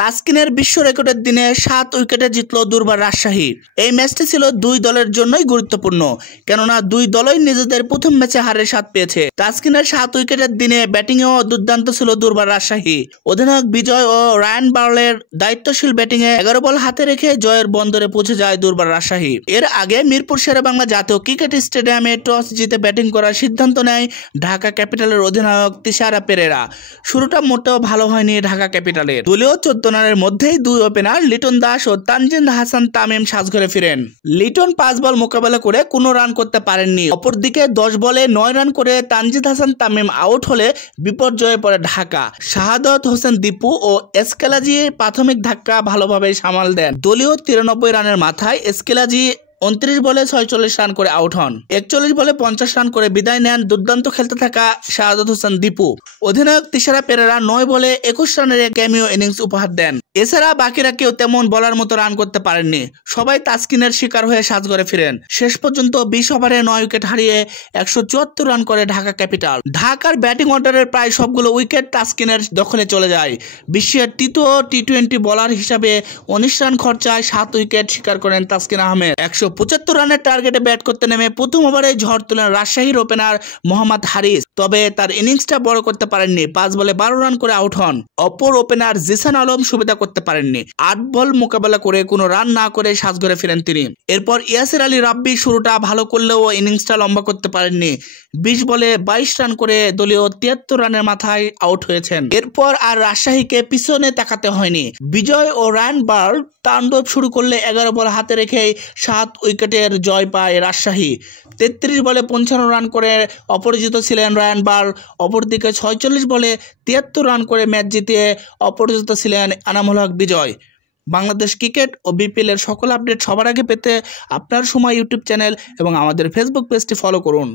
তাসকিনের বিশ্ব রেকর্ডের দিনে 7 উইকেটে জিতল দুর্বার রাজশাহী। এই ম্যাচটি ছিল দুই দলের জন্যই গুরুত্বপূর্ণ, কেননা দুই দলই নিজেদের প্রথম ম্যাচে হারের স্বাদ পেয়েছে। তাসকিনের 7 উইকেটের দিনে ব্যাটিংয়েও দুর্দান্ত ছিল দুর্বার রাজশাহী। অধিনায়ক বিজয় ও রায়ান বার্লের দায়িত্বশীল ব্যাটিংয়ে 11 বল হাতে রেখে জয়ের বন্দরে পৌঁছে যায় দুর্বার রাজশাহী। এর আগে মিরপুর শেরেবাংলা জাতীয় ক্রিকেট স্টেডিয়ামে টস জিতে ব্যাটিং করার সিদ্ধান্ত নেয় ঢাকা ক্যাপিটালের অধিনায়ক তিশারা পেরেরা। শুরুটা মোটেও ভালো হয়নি ঢাকা ক্যাপিটালের। দলীয় 14 রানের মধ্যেই দুই ওপেনার লিটন দাস ও তানজিদ হাসান তামিম সাজঘরে ফিরেন। লিটন 5 বল মোকাবেলা করে কোনো রান করতে পারেননি। অপরদিকে 10 বলে 9 রান করে তানজিদ হাসান তামিম আউট হলে বিপর্যয়ে পড়ে ঢাকা। শাহাদত হোসেন দীপু ও এসকেলাজি প্রাথমিক ধাক্কা ভালোভাবে সামাল দেন। দলীয় 93 রানের মাথায় এসকেলাজি 29 বলে 46 রান করে আউট হন। 41 বলে 50 রান করে বিদায় নেন দুর্দান্ত খেলতে থাকা শাহাদত হোসেন দীপু। অধিনায়ক তিশারা পেরেরা 9 বলে 21 রানের ক্যামিও ইনিংস উপহার দেন। এছাড়া বাকিরা কেউ তেমন বলার মতো রান করতে পারেননি। সবাই তাসকিনের শিকার হয়ে সাজঘরে ফিরেন। শেষ পর্যন্ত 20 ওভারে 9 উইকেট হারিয়ে 174 রান করে ঢাকা ক্যাপিটাল। ঢাকার ব্যাটিং অর্ডারের প্রায় সবগুলো উইকেট তাসকিনের দখলে চলে যায়। বিশ্বের তৃতীয় টি-20 বোলার হিসাবে 19 রান খরচায় 7 উইকেট শিকার করেন তাসকিন আহমেদ। 175 রানের টার্গেটে ব্যাট করতে নেমে প্রথম ওভারে ঝড় তুলেন রাজশাহীর ওপেনার মোহাম্মদ হারিস। তবে তার ইনিংসটা বড় করতে পারেননি। 5 বলে 12 রান করে আউট হন। অপর ওপেনার জিসান আলম সুবিধা করতে পারেননি। 8 বল মোকাবেলা করে কোনো রান না করে সাজঘরে ফিরেন তিনি। এরপর ইয়াসির আলী রাব্বি শুরুটা ভালো করলেও ইনিংসটা লম্বা করতে পারেননি। 20 বলে 22 রান করে দলীয় 73 রানের মাথায় আউট হয়েছেন। এরপর আর রাজশাহীকে পিছনে তাকাতে হয়নি। বিজয় ও রায়ান বার্ল তাণ্ডব শুরু করলে 11 বল হাতে রেখে 7 উইকেটের জয় পায় রাজশাহী। 33 বলে 55 রান করে অপরাজিত ছিলেন রায়ান বার্ল। অপরদিকে 46 বলে 73 রান করে ম্যাচ জিতিয়ে অপরাজিত ছিলেন এনামুল হক বিজয়। বাংলাদেশ ক্রিকেট ও বিপিএল এর সকল আপডেট সবার আগে পেতে আপনার সময় ইউটিউব চ্যানেল এবং আমাদের ফেসবুক পেজটি ফলো করুন।